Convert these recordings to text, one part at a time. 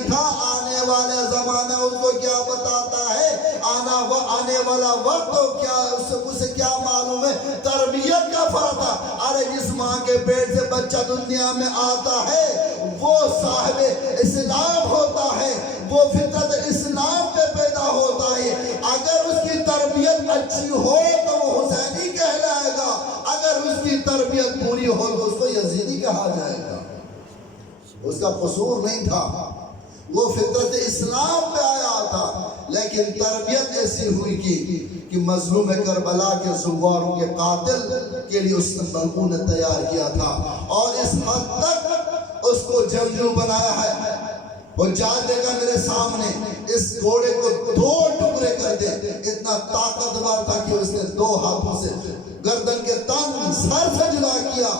تھا، آنے والے زمانہ اس کو کیا بتاتا ہے، آنے والا وقت کیا اسے کیا معلوم ہے، تربیت کا فرق تھا۔ ارے جس ماں کے پیٹ سے بچہ دنیا میں آتا ہے وہ صاحب اسلام ہوتا ہے، وہ فطرت اسلام پہ پیدا ہوتا ہے۔ اگر اس کی تربیت اچھی ہو تو وہ حسینی کہلائے گا، اگر اس کی تربیت بری ہو تو اس کو یزیدی کہا جائے گا۔ اس کا قصور نہیں تھا، وہ فطرت اسلام پہ آیا تھا، لیکن تربیت ایسی ہوئی کہ مظلوم کربلا کے زواروں کے قاتل کے لیے اس نے بلبو نے تیار کیا تھا، اور اس حد تک اس کو جنگجو بنایا ہے۔ وہ جان دے گا میرے سامنے اس گھوڑے کو 2 ٹکڑے کر دے، اتنا طاقتور تھا کہ اس نے 2 ہاتھوں سے گردن کے تن سر سے جدا کیا۔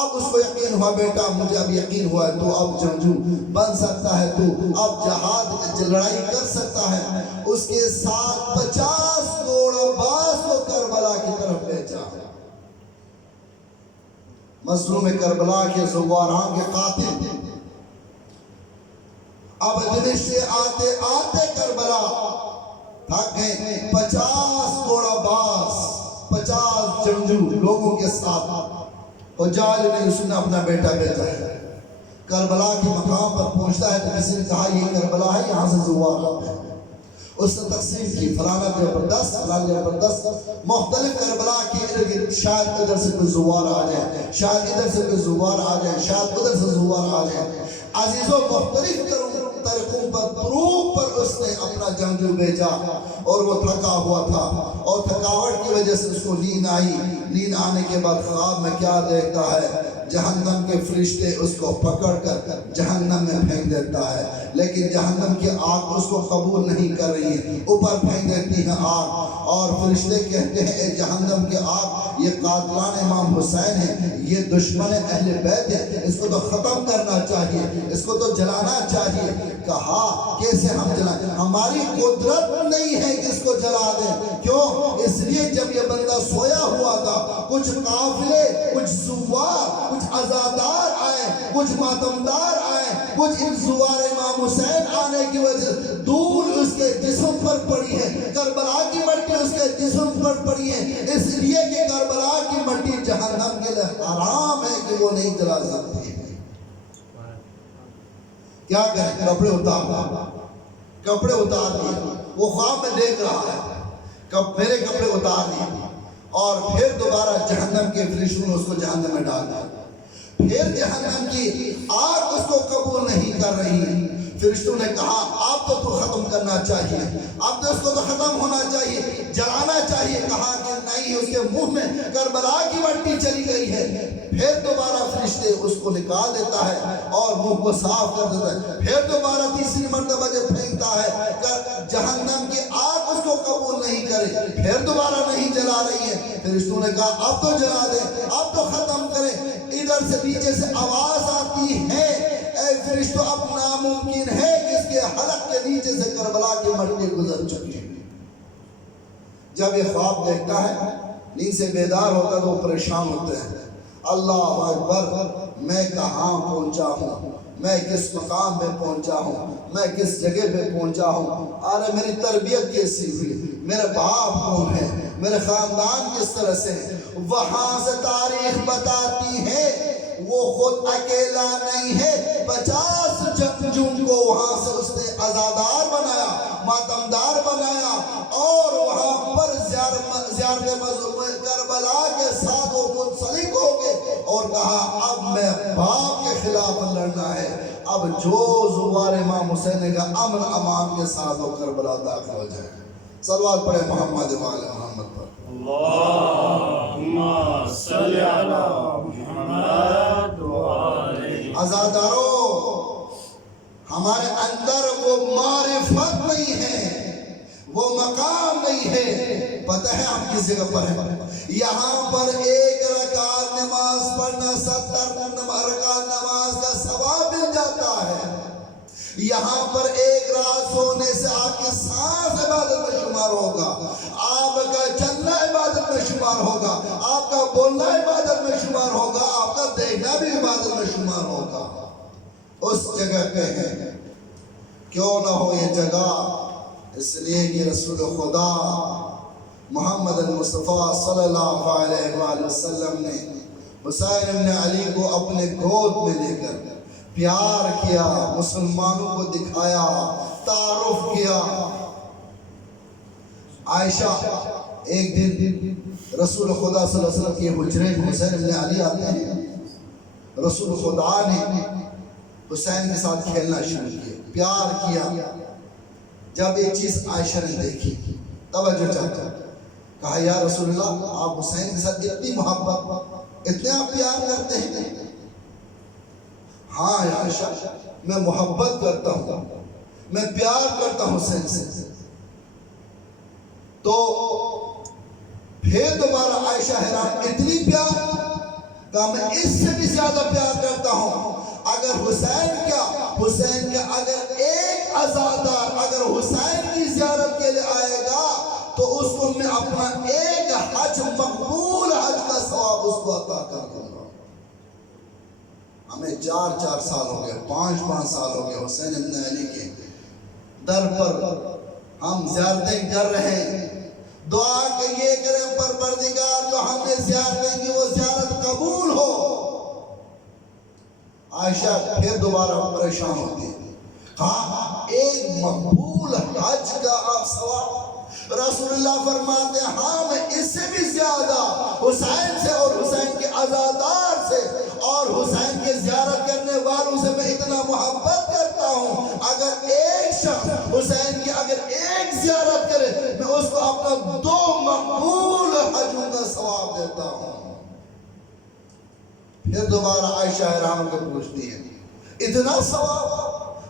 اب اس کو یقین ہوا بیٹا مجھے اب یقین ہوا ہے تو اب جنگجو بن سکتا ہے، تو اب جہاد لڑائی کر سکتا ہے۔ اس کے ساتھ 50 گھوڑا باز کو کربلا کی طرف بھیجا۔ مظلوم کربلا کے زواران کے قاتل اب دمشق سے آتے آتے کربلا تھک گئے، 50 گھوڑا باز 50 جنگجو لوگوں کے ساتھ، اور جال میں اس نے اپنا بیٹا بھیجا ہے۔ کربلا کے مقام پر پہنچتا ہے تو کسی نے کہا یہ کربلا ہے، یہاں سے زوار آتے ہیں۔ اس نے تقسیم کی، فلانا جبر 10 فلانا جبر 10، مختلف کربلا کی ارد، شاید ادھر سے کوئی زوار آ جائے، شاید ادھر سے کوئی زوار آ جائے، شاید ادھر سے زوار آ جائے۔ عزیزوں مختلف طریقوں پر طرق پر اس نے اپنا جنگجو بھیجا، اور وہ تھکا ہوا تھا، اور تھکاوٹ کی وجہ سے اس کو نیند آئی۔ نیند آنے کے بعد خواب میں کیا دیکھتا ہے، جہنم کے فرشتے اس کو پکڑ کر جہنم میں پھینک دیتا ہے، لیکن جہنم کی آگ اس کو قبول نہیں کر رہی ہے، اوپر پھینک دیتی ہے آگ، اور فرشتے کہتے ہیں اے جہنم کی آگ یہ قاتلان امام حسین ہے، یہ دشمن اہل بیت ہے، اس کو تو ختم کرنا چاہیے، اس کو تو جلانا چاہیے۔ کہا کیسے ہم جلائیں، ہماری قدرت نہیں ہے کہ اس کو جلا دیں۔ کیوں؟ اس لیے جب یہ بندہ سویا ہوا تھا، کچھ قافلے، کچھ زوار، کچھ عزادار آئے، کچھ ماتمدار آئے، کچھ ان زوار امام حسین آنے کی وجہ دھول اس کے جسم پر پڑی ہے، کربلا کی مٹی اس کے جسم پر پڑی ہے، اس لیے کہ کربلا کی مٹی جہنم کے لیے حرام ہے کہ وہ نہیں جلا سکتی۔ کیا کریں، کپڑے اتار دیے، وہ خواب میں دیکھ رہا ہے میرے کپڑے اتار دیے، اور پھر دوبارہ جہنم کے فرشتوں نے اس کو جہنم میں ڈال دیا۔ پھر جہنم کی آگ اس کو قبول نہیں کر رہی، فرشتوں نے کہا اب تو ختم کرنا چاہیے، اب تو اس کو تو ختم ہونا چاہیے، جلانا چاہیے۔ کہا کہ نہیں، اس کے منہ میں کربلا کی مٹی چلی گئی ہے۔ پھر دوبارہ فرشتے اس کو نکال دیتا ہے اور منہ کو صاف کر دیتا ہے، پھر دوبارہ تیسری مرتبہ جب پھینکتا ہے، جہنم کی آگ اس کو قبول نہیں کرے، پھر دوبارہ نہیں جلا رہی ہے۔ فرشتوں نے کہا اب تو جلا دیں، اب تو ختم کریں۔ ادھر سے نیچے سے آواز آتی ہے اے فرشتوں اب ناممکن ہے کہ اس کے حلق کے نیچے سے کربلا کی مٹی گزر چکی ہے۔ جب یہ خواب دیکھتا ہے، نیند سے بیدار ہوتا ہے تو وہ پریشان ہوتے ہیں، اللہ اکبر، میں کہاں پہنچا ہوں، میں کس مقام پہ پہنچا ہوں، میں کس جگہ پہ پہنچا ہوں، ارے میری تربیت کیسی ہوئی، میرے باپ کون ہے، میرے خاندان کس طرح سے ہے۔ وہاں سے تاریخ بتاتی ہے وہ خود اکیلا نہیں ہے، 50 جنگجوں کو وہاں سے اس نے عزادار بنایا، ماتمدار بنایا، اور وہاں پر زیارت کربلا کے ساتھ وہ منسلک ہو گئے، اور کہا اب میں باپ کے خلاف لڑنا ہے۔ اب جو زوار امام حسین نے کہا امن امان کے ساتھ وہ کربلا داخل ہو جائے۔ صلوات پڑھے محمد وآل محمد پر۔ اللہم صلی علی محمد وآلہ۔ عزاداروں، ہمارے اندر وہ معرفت نہیں ہے، وہ مقام نہیں ہے۔ پتہ ہے ہم کس جگہ پر ہیں؟ یہاں پر 1 رکعت نماز پڑھنا 70 رکعت نماز کا ثواب مل جاتا ہے۔ یہاں پر 1 رات سونے سے آپ کی سانس عبادت میں شمار ہوگا، آپ کا چلنا عبادت میں شمار ہوگا، آپ کا بولنا عبادت میں شمار ہوگا، آپ کا دیکھنا بھی عبادت میں شمار ہوگا۔ اس جگہ پہ ہے کیوں نہ ہو یہ جگہ، اس لیے کہ رسول خدا محمد المصطفیٰ صلی اللہ علیہ وآلہ وسلم نے حسین ابن علی کو اپنے گود میں لے کر پیار کیا، مسلمانوں کو دکھایا، تعارف کیا۔ عائشہ ایک دن رسول خدا صلی اللہ علیہ وسلم کے حجرے میں حسین ابن علی آتے ہیں، رسول خدا نے حسین کے ساتھ کھیلنا شروع کیا، پیار کیا۔ جب یہ چیز عائشہ نے دیکھی، توجہ چاہتا، کہا یا رسول اللہ، آپ حسین کے ساتھ اتنی محبت، اتنے آپ پیار کرتے ہیں؟ ہاں یا عائشہ، میں محبت کرتا ہوں، میں پیار کرتا ہوں حسین سے۔ تو پھر دوبارہ عائشہ حیران، اتنی پیار؟ کہا میں اس سے بھی زیادہ پیار کرتا ہوں۔ اگر حسین کا اگر ایک عزادار اگر حسین کی زیارت کے لیے آئے گا تو اس کو میں اپنا ایک حج، مقبول حج کا ثواب اس کو عطا کر دوں گا۔ ہمیں 4 سال ہو گئے، 5 سال ہو گئے حسین ابن علی کے در پر ہم زیارتیں کر رہے ہیں۔ دعا کہ یہ کریں پروردگار جو ہم نے زیارتیں کی وہ زیارت قبول ہو۔ عائشہ پھر دوبارہ پریشان ہوتی ہے، ہاں ایک مقبول حج کا آپ ثواب؟ رسول اللہ فرماتے ہیں ہاں میں اس سے بھی زیادہ حسین سے اور حسین کے عزادار سے اور حسین کے زیارت کرنے والوں سے میں اتنا محبت کرتا ہوں، اگر ایک شخص حسین کی اگر ایک زیارت کرے میں اس کو اپنا 2 مقبول حجوں کا ثواب دیتا ہوں۔ پھر دوبارہ عائشہ حیران کو پوچھتی ہے، اتنا ثواب؟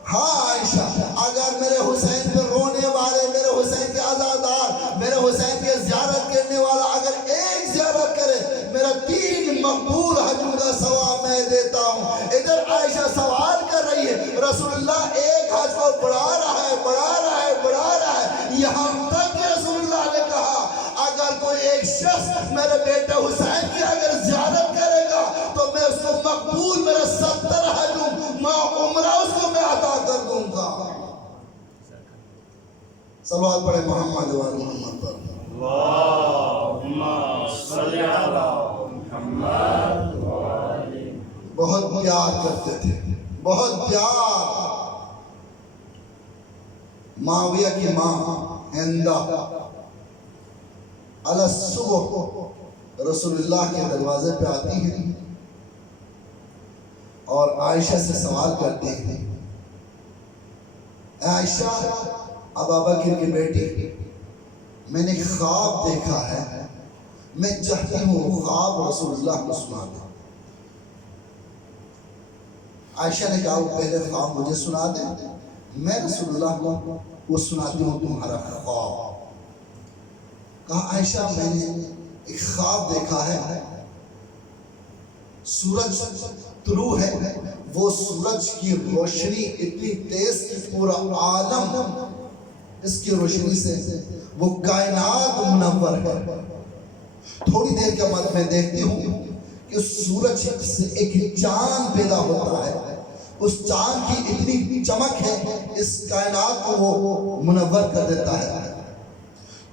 ہاں عائشہ، اگر میرے حسین پر رونے والے، میرے حسین کے عزادار، میرے حسین کے زیارت کرنے والا اگر ایک زیارت کرے میرا 3 مقبول حجوں کا ثواب میں دیتا ہوں۔ ادھر عائشہ سوال کر رہی ہے، رسول اللہ ایک حج کو بڑھا رہا ہے، یہاں تک کہ رسول اللہ نے کہا اگر کوئی ایک شخص میرے بیٹے حسین کی اگر زیارت کرے گا تو میں اس کو مقبول میرا 70 حجوں میں عمرہ اس کو میں عطا کر دوں گا۔ صلوات پڑھے محمد و محمد پر۔ اللہم صلی علی محمد و علی۔ بہت پیار کرتے تھے، بہت پیار۔ معاویہ کی ماں ہندہ علی الصبح رسول اللہ کے دروازے پہ آتی ہیں اور عائشہ سے سوال کرتی ہیں، اے عائشہ ابابکر کی بیٹی، میں نے خواب دیکھا ہے، میں چاہتی ہوں خواب رسول اللہ کو سنا دیں۔ عائشہ نے کہا وہ پہلے خواب مجھے سنا دیں، میں رسول اللہ کو وہ سناتی ہوں تمہارا خواب۔ کہا عائشہ میں نے ایک خواب دیکھا ہے، سورج طلوع ہے، وہ سورج کی روشنی اتنی تیز کہ پورا عالم اس کی روشنی سے وہ کائنات منور ہے۔ تھوڑی دیر کے بعد میں دیکھتی ہوں کہ سورج سے ایک چاند پیدا ہوتا ہے، اس چاند کی اتنی چمک ہے اس کائنات کو وہ منور کر دیتا ہے۔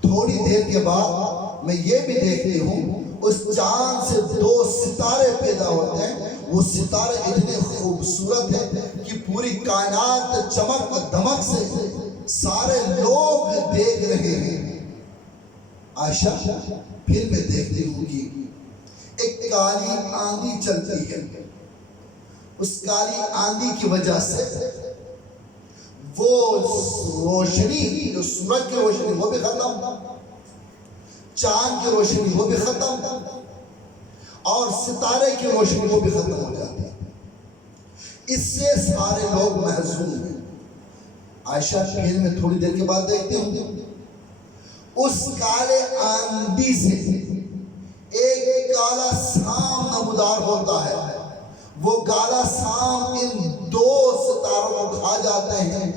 تھوڑی دیر کے بعد میں یہ بھی دیکھتی ہوں اس چاند سے 2 ستارے پیدا ہوتے ہیں، وہ ستارے اتنے خوبصورت ہیں کہ پوری کائنات چمک دمک سے سارے لوگ دیکھ رہے ہیں۔ عائشہ پھر میں دیکھتی ہوں کہ ایک کالی آندھی چلتی ہے، اس کالی آندھی کی وجہ سے وہ روشنی جو سورج کی روشنی وہ بھی ختم، چاند کی روشنی وہ بھی ختم اور ستارے کی روشنی وہ بھی ختم ہو جاتی ہے۔ اس سے سارے لوگ محزون ہیں۔ عائشہ پھر میں تھوڑی دیر کے بعد دیکھتی ہوں اس کالے آندھی سے ایک کالا سام نمودار ہوتا ہے، وہ کالا سام ان 2 ستاروں کو کھا جاتے ہیں۔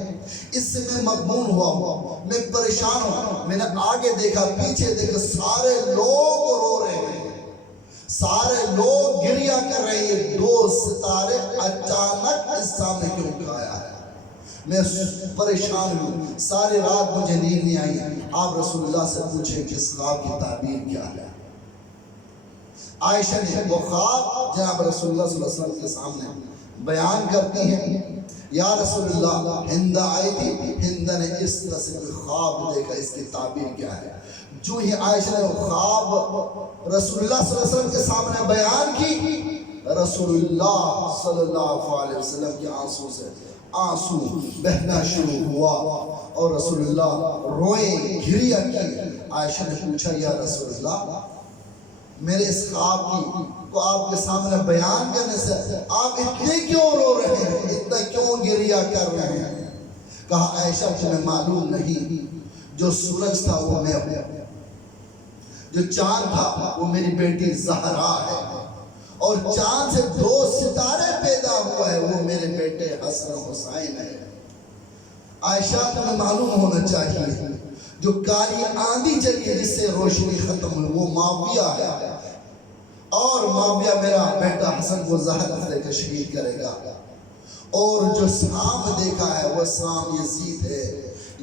اس سے میں مغمون ہوا، میں پریشان ہوں، میں نے آگے دیکھا پیچھے دیکھا، سارے لوگ رو رہے ہیں، سارے لوگ گریہ کر رہے ہیں، 2 ستارے اچانک اس سامنے کیوں کھایا ہے؟ میں پریشان ہوں، ساری رات مجھے نیند نہیں آئی۔ آپ رسول اللہ سے پوچھیں کہ اس خواب کی تعبیر کیا ہے۔ عائشہ نے وہ خواب جناب رسول اللہ صلی اللہ علیہ وسلم کے سامنے بیان کرتی ہیں۔ یا رسول اللہ، ہندہ آئی تھی، ہندہ نے اس طرح سے کوئی خواب دیکھا، اس کی تعبیر کیا ہے؟ جو ہی عائشہ نے وہ خواب رسول اللہ صلی اللہ علیہ وسلم کے سامنے بیان کی، رسول اللہ صلی اللہ علیہ وسلم کے آنسو سے آنسو بہنا شروع ہوا اور رسول اللہ روئے، گریہ کی۔ عائشہ نے پوچھا یا رسول اللہ، میرے اس خواب کو آپ کے سامنے بیان کرنے سے آپ اتنے کیوں رو رہے ہیں، اتنا کیوں گریہ کر رہے ہیں؟ کہا عائشہ تمہیں معلوم نہیں، جو سورج تھا وہ میں ہوں، جو چاند تھا وہ میری بیٹی زہرا ہے، اور چاند سے 2 ستارے پیدا ہوا ہے، وہ میرے بیٹے حسن و حسین ہے۔ عائشہ تمہیں معلوم ہونا چاہیے جو کالی آندھی چلی ہے جس سے روشنی ختم ہوئی وہ معاویہ ہے، اور معاویہ میرا بیٹا حسن کو زہر سے تشہید کرے گا، اور جو سام دیکھا ہے وہ سام یزید ہے،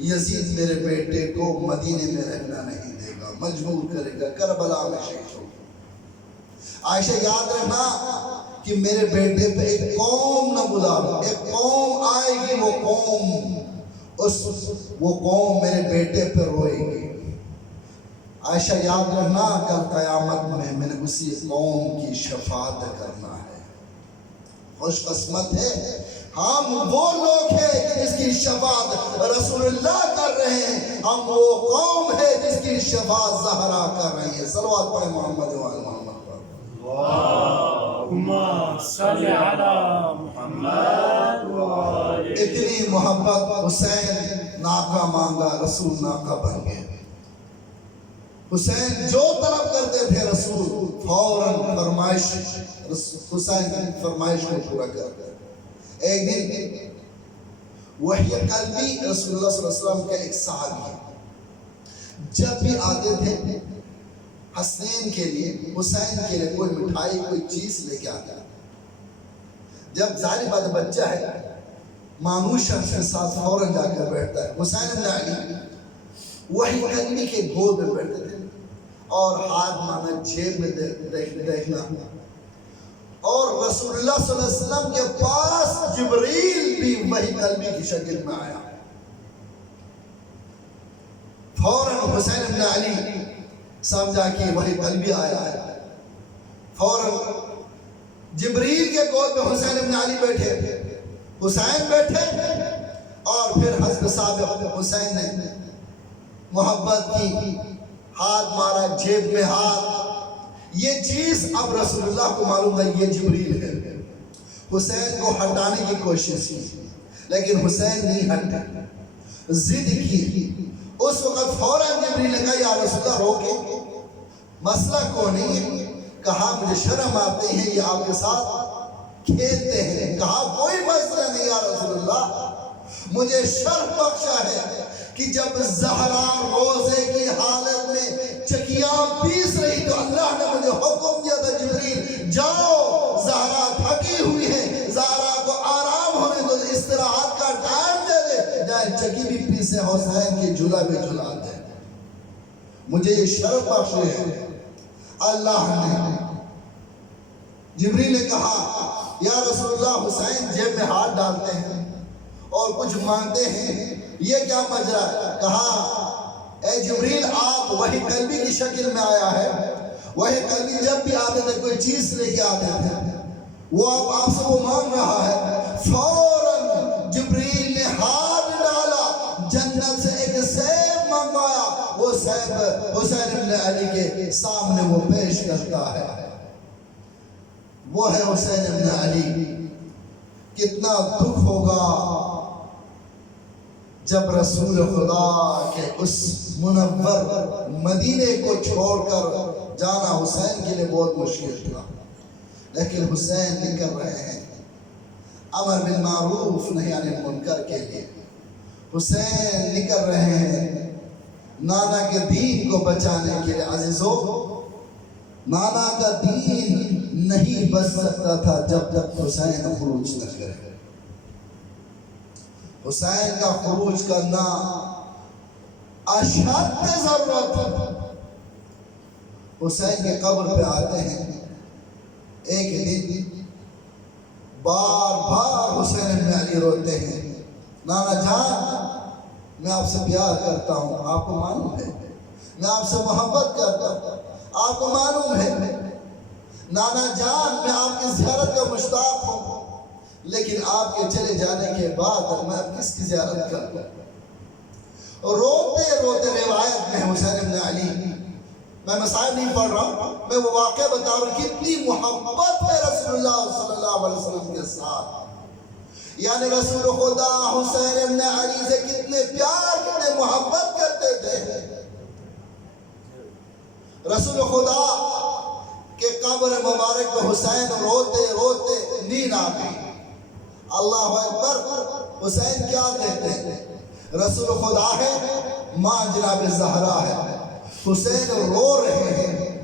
یزید میرے بیٹے کو مدینے میں رہنا نہیں دے گا، مجبور کرے گا، کربلا میں شہید ہوگا۔ عائشہ یاد رکھنا کہ میرے بیٹے پہ ایک قوم نہ گزارو، ایک قوم آئے گی، وہ قوم میرے بیٹے پہ روئے گی۔ عائشہ یاد رکھنا کل قیامت میں نے اسی قوم کی شفاعت کرنا ہے۔ خوش قسمت ہے ہم وہ لوگ ہیں جس کی شفاعت رسول اللہ کر رہے ہیں، ہم وہ قوم ہے جس کی شفاعت زہرا کر رہی ہے۔ صلوات پڑھیں محمد و آل محمد پر۔ اللہم صل علی محمد و آل۔ اتنی محبت، حسین ناکہ مانگا، رسول ناکہ بن گئے۔ حسین جو طلب کرتے تھے رسول فوراً فرمائش، حسین کی فرمائش کو پورا کر کر۔ ایک دن وحی قلبی رسول اللہ صلی اللہ علیہ وسلم کے ایک صحابی جب بھی آتے تھے حسین کے لیے، حسین کے لیے کوئی مٹھائی، کوئی چیز لے کے آتا، جب ظاہر بات بچہ ہے مانوس شخص کے ساتھ فوراً جا کر بیٹھتا ہے۔ حسین بن علی وحی قلبی کے گود میں بیٹھتے تھے اور ہاتھ مانا جیب میں دیکھنا، اور رسول اللہ صلی اللہ علیہ وسلم کے پاس جبریل بھی وحی قلبی کی شکل میں آیا۔ فوراً حسین بن علی سمجھا کہ وحی قلبی آیا ہے، فوراً جبریل کے گود میں حسین بن علی بیٹھے، حسین بیٹھے، اور پھر حضرت صاحب حسین نے محبت کی، ہاتھ مارا جیب میں ہاتھ، یہ چیز اب رسول اللہ کو معلوم ہے یہ جبریل ہے۔ حسین کو ہٹانے کی کوشش کی لیکن حسین نہیں ہٹے، ضد کی۔ اس وقت فوراً جبریل نے کہا یا رسول اللہ روکے، مسئلہ کو نہیں، کہا مجھے شرم آتے ہیں یہ آپ کے ساتھ کھیلتے ہیں، کہا کوئی مسئلہ نہیں یا رسول اللہ، مجھے شرف بخشا ہے کہ جب زہرا روزے کی حالت میں چکیاں پیس رہی تو اللہ نے مجھے حکم دیا تھا جبریل جاؤ، زہرا تھکی ہوئی ہے، زہرا کو آرام ہونے دو، استراحت کا ٹائم دے دے، جائے چکی بھی پیسے حسین کے جھولا بھی جھلا دے۔ مجھے یہ شرف بخشے ہے اللہ نے۔ جبریل نے کہا یا رسول اللہ حسین جیب میں ہاتھ ڈالتے ہیں اور کچھ مانگتے ہیں، یہ کیا مجرا ہے؟ کہا اے جبریل آپ وحی قلبی کی شکل میں آیا ہے، وحی قلبی جب بھی آتے تھے کوئی چیز لے کے آتے تھے، وہ آپ سے وہ مانگ رہا ہے۔ فوراً جبریل نے ہاتھ ڈالا، جنت سے ایک سیب منگوایا، وہ سیب حسین بن علی کے سامنے وہ پیش کرتا ہے، وہ ہے حسین بن علی۔ کتنا دکھ ہوگا جب رسول خدا کے اس منور مدینے کو چھوڑ کر جانا حسین کے لیے بہت مشکل تھا، لیکن حسین نکل رہے ہیں امر بالمعروف نہی عن المنکر کے لیے، حسین نکل رہے ہیں نانا کے دین کو بچانے کے لیے۔ عزیزو، نانا کا دین نہیں بچ سکتا تھا جب تک حسین خروج نہ کرے۔ حسین کا خروج کرنا اشد ضرورت ہے۔ حسین کے قبر پہ آتے ہیں، ایک دن بار بار حسین ابن علی روتے ہیں، نانا جان میں آپ سے پیار کرتا ہوں، آپ کو معلوم ہے، میں آپ سے محبت کرتا ہوں، آپ کو معلوم ہے، نانا جان میں آپ کی زیارت کا مشتاق ہوں، لیکن آپ کے چلے جانے کے بعد میں اب کس کی زیارت کروں؟ روتے روتے روایت میں حسین ابن علی، میں مسائل نہیں پڑھ رہا ہوں، میں وہ واقعہ بتا رہا ہوں کتنی محبت ہے رسول اللہ صلی اللہ علیہ وسلم کے ساتھ، یعنی رسول خدا حسین ابن علی سے کتنے پیار کتنے محبت کرتے تھے۔ رسول خدا کے قبر مبارک پہ حسین روتے روتے نیند آ گئی۔ اللہ اکبر، حسین کیا کہتے ہیں؟ رسول خدا ہے، ماں جناب زہرا ہے، حسین رو رہے ہیں۔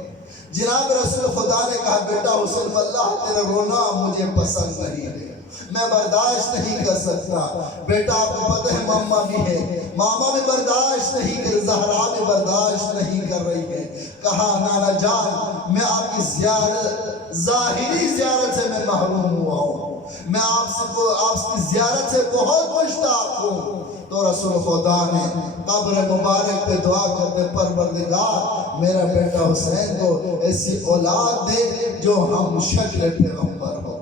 جناب رسول خدا نے کہا بیٹا حسین واللہ تیرا رونا مجھے پسند نہیں ہے، میں برداشت نہیں کر سکتا۔ بیٹا آپ کو پتہ ہے ماما بھی ہے، ماما بھی برداشت نہیں کر، زہرا بھی برداشت نہیں کر رہی ہے۔ کہا نانا جان میں آپ کی زیارت، ظاہری زیارت سے میں محروم ہوا ہوں، میں آپ کی زیارت سے بہت مشتاق ہوں۔ تو رسول خدا نے قبر مبارک پہ دعا کرتے، پروردگار میرا بیٹا حسین کو ایسی اولاد دے جو ہم شکل پیغمبر ہو،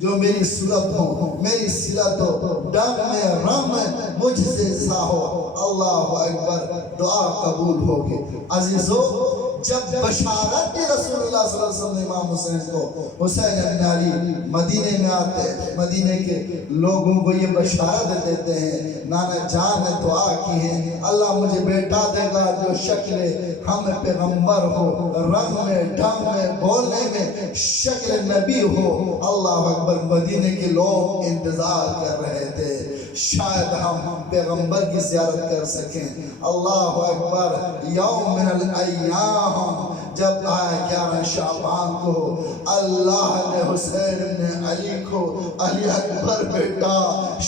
جو میری صورت ہو، میری صلت ہو، ڈم میں رم مجھ سے سا ہو۔ اللہ اکبر، دعا قبول ہوگی۔ عزیزو جب بشارت کی رسول اللہ صلی اللہ علیہ وسلم نے امام حسین کو، حسین ابن علی مدینے میں آتے ہیں، مدینے کے لوگوں کو یہ بشارت دیتے ہیں، نانا جان نے دعا کی ہے اللہ مجھے بیٹا دے گا جو شکل ہم پیغمبر ہو، رنگ میں ڈھنگ میں بولنے میں شکل نبی ہو۔ اللہ اکبر، مدینے کے لوگ انتظار کر رہے تھے شاید ہم پیغمبر کی زیارت کر سکیں۔ اللہ اکبر، یوم من الایام جب آیا 11 شعبان کو، اللہ نے حسین ابن علی کو علی اکبر بیٹا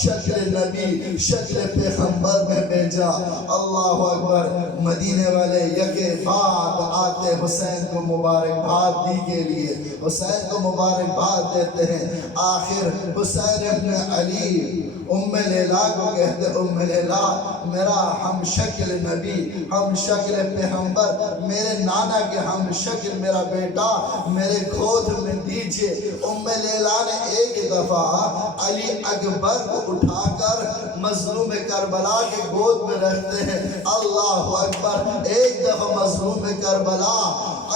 شکل نبی شکل پیغمبر میں بھیجا۔ اللہ اکبر، مدینے والے یکے بعد آتے حسین کو مبارکباد دی کے لیے، حسین کو مبارکباد دیتے ہیں۔ آخر حسین ابن علی ام لیلا کو کہتے، ام لیلا میرا ہم شکل نبی ہم شکل پیغمبر، میرے نانا کے ہم شکل میرا بیٹا میرے گود میں دیجئے۔ ام لیلا نے ایک دفعہ علی اکبر کو اٹھا کر مظلوم کربلا کے گود میں رکھتے ہیں۔ اللہ اکبر، ایک دفعہ مظلوم کربلا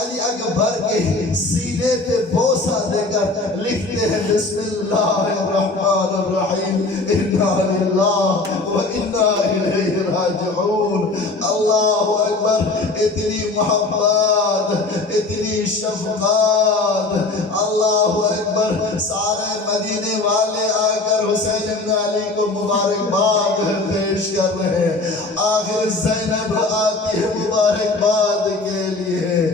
علی اکبر کے سینے پہ بوسہ دے کر لکھتے ہیں بسم اللہ الرحمن الرحیم انا للہ و انا الیہ راجعون۔ اللہ اکبر، اتنی محبت اتنی شفقت۔ اللہ اکبر، سارے مدینے والے آ کر حسین ابن علی کو مبارکباد پیش کر رہے ہیں۔ آخر زینب آتی ہے مبارکباد کے لیے۔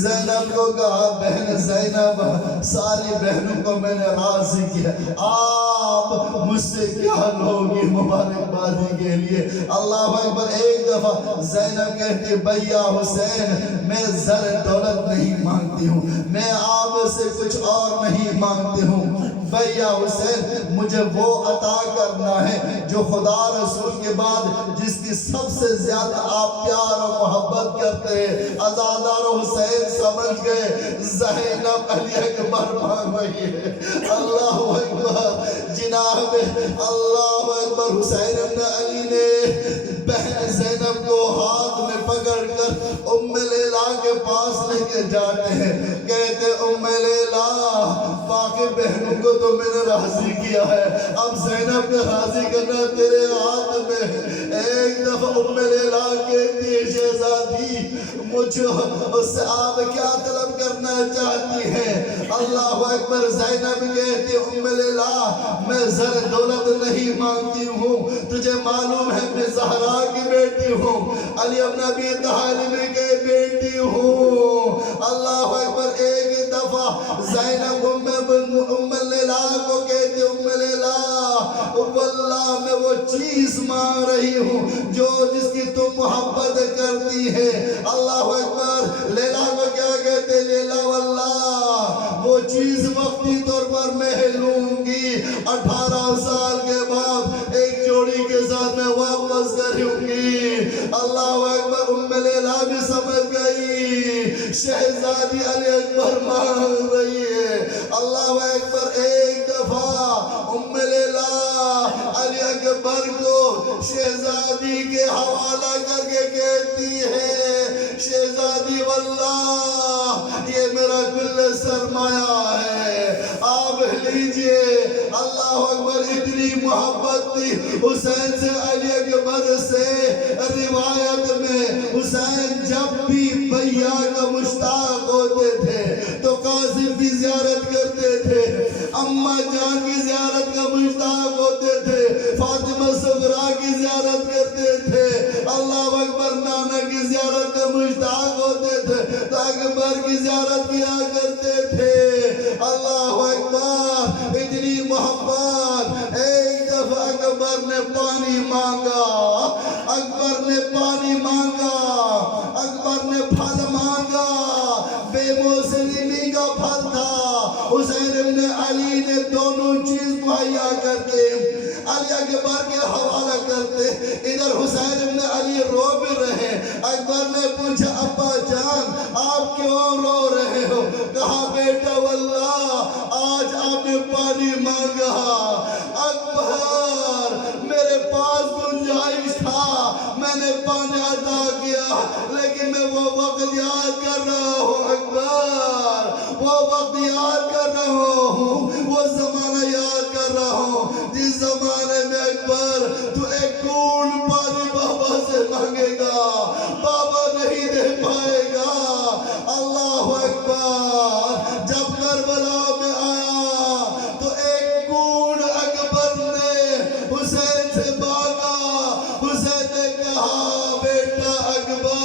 زینب کو کہا بہن زینب ساری بہنوں کو میں نے راضی کیا، آپ مجھ سے کیا لوگی مبارکبادی کے لیے؟ اللہ اکبر، ایک دفعہ زینب کہتی بھیا حسین میں زر دولت نہیں مانگتی ہوں، میں آپ سے کچھ اور نہیں مانگتی ہوں، بھیا حسین مجھے وہ عطا کرنا ہے جو خدا رسول کے بعد جس کی سب سے زیادہ آپ پیار و محبت کرتے ہیں۔ عزادار حسین سمجھ گئے زینب علی اکبر مانگ رہی ہے۔ اللہ اکبر، جناب اللہ اکبر، حسین ابن علی نے بہن زینب کو ہاتھ میں پکڑ کر ام لیلا کے پاس لے کے جاتے ہیں، کہتے ام لیلا باقی بہنوں کو تو میں نے راضی کیا ہے، اب زینب کو راضی کرنا تیرے ہاتھ میں ہے۔ ایک دفعہ ام لیلا کہتی ہے شہزادی مجھ اس سے آپ کیا طلب کرنا چاہتی ہیں؟ اللہ اکبر، زینب کہتی ام لیلا میں زر دولت نہیں مانگتی ہوں، تجھے معلوم ہے میں زہرا کی بیٹی ہوں، علی ابن ابی طالب کی بیٹی ہوں۔ اللہ اکبر، ایک دفعہ زینب ام لیلا کو کہتی ام لیلا واللہ میں وہ چیز مانگ رہی ہوں جو جس کی تم محبت کرتی ہے. اللہ اکبر. لیلا کو کیا کہتے؟ لیلا واللہ وہ چیز وقتی طور پر میں لوں گی، 18 سال کے بعد ایک جوڑی کے ساتھ میں واپس کروں گی. اللہ اکبر. لیلا بھی سمجھ گئی شہزادی علی اکبر مانگ رہی ہے. اللہ اکبر. ایک دفعہ لیلا علی اکبر کو شہزادی کے حوالہ کر کے کہتی ہے شہزادی واللہ یہ میرا کل سرمایہ ہے، آپ لیجئے. اللہ اکبر. اتنی محبت تھی حسین سے علی اکبر سے. روایت میں حسین جب بھی بھیا کا مشتاق ہوتے تھے تو قاسم کی زیارت کرتے تھے، اماں جان کی زیارت کا مشتاق ہوتے تھے، فاطمہ صغرا کی زیارت کرتے تھے، اللہ اکبر نانا کی زیارت کا مشتاق ہوتے تھے تو اکبر کی زیارت کیا کرتے تھے. اللہ اکبر. اتنی محبت. ایک دفعہ اکبر نے پانی مانگا، اکبر نے پانی مانگا، اکبر نے پھل مانگا. بے موسمی کا پھل تھا. حسین ابن علی نے دونوں چیز مہیا کر کے علی اکبر کے حوالہ کرتے. ادھر حسین ابن علی رو بھی رہے. اکبر نے پوچھا ابا جان آپ کیوں رو رہے ہو؟ کہا بیٹا واللہ آج آپ نے پانی مانگا. اکبر میرے پاس گنجائش تھا، میں نے پانی عطا کیا، لیکن میں وہ وقت یاد کر رہا ہوں. اکبر وہ وقت یاد کر رہا ہوں، وہ زمانہ یاد کر رہا ہوں جس زمانے میں اکبر تو ایک گھونٹ پانی بابا سے مانگے گا، بابا نہیں دے پائے گا. اللہ اکبر. جب کربلا میں آیا تو ایک گھونٹ اکبر نے حسین سے مانگا. حسین نے کہا بیٹا اکبر،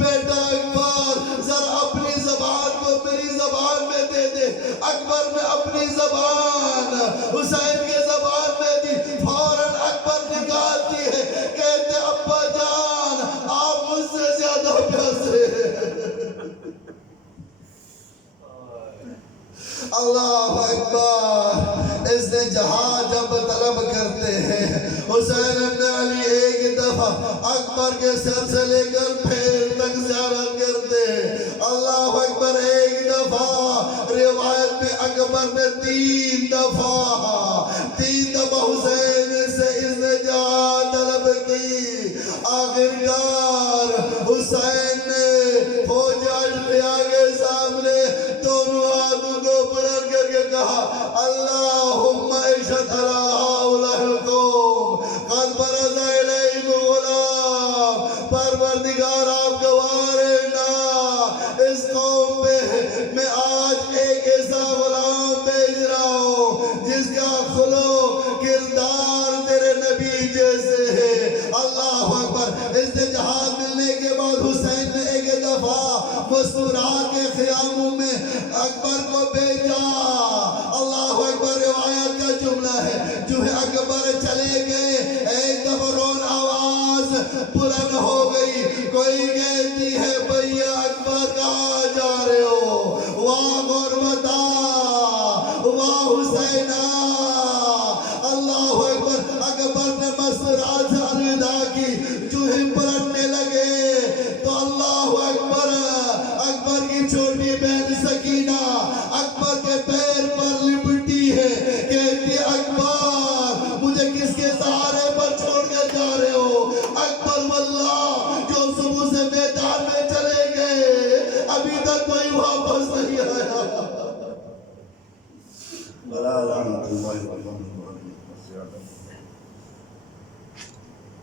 بیٹا اکبر ذرا اپنی زبان کو میری زبان میں دے دے. اکبر نے اپنی زبان حسین کے زبان میں دی. فوراً اکبر نکالتی ہے، کہتے ابا جان آپ مجھ سے زیادہ پیاسے ہیں. اللہ اکبر. اس نے جہاں جب طلب کرتے ہیں حسین ابن علی ایک دفعہ اکبر کے سر سے لے کر پھیر تک زیارت کرتے ہیں. اللہ اکبر. ایک دفعہ روایت میں اکبر نے 3 دفعہ حسین سے اس نے جہاں طلب کی. آخرکار حسین نے فوج اشقیا کے سامنے دونوں ہاتھوں کو بلند کر کے کہا اللہم اشہد علی ہؤلاء القوم قد برز الیہم غلام. پروردگار آپ گواہ رہنا اس قوم پہ میں آج ایک ایسا غلام بھیج رہا ہوں جس کا خلق کردار تیرے نبی جیسے ہے. اللہ اکبر. استجہاد ملنے کے بعد حسین نے ایک دفعہ مسکرات کے خیاموں میں اکبر کو بھیجا. اللہ اکبر. روایت کا جملہ ہے جو ہے اکبر چلے گئے، ایک دفعہ رون آواز بلند ہو گئی. کوئی کہتی ہے بھیا اکبر کہاں جا رہے ہو؟ واہ غربتا، واہ حسینہ. اللہ اکبر. اکبر نے مسکرات سے الوداع کی. جو ہی پلٹنے لگے تو اللہ اکبر. اکبر کی چھوٹی بہن سکینہ اکبر کے پیر پر لپٹی ہے، کہتی اکبر مجھے کس کے سہارے پر چھوڑ کے جا رہے ہو؟ اکبر واللہ جو صبح سے میدان میں چلے گئے ابھی تک کوئی واپس نہیں آیا. بلا لعنت اللہ علیہ وسلم.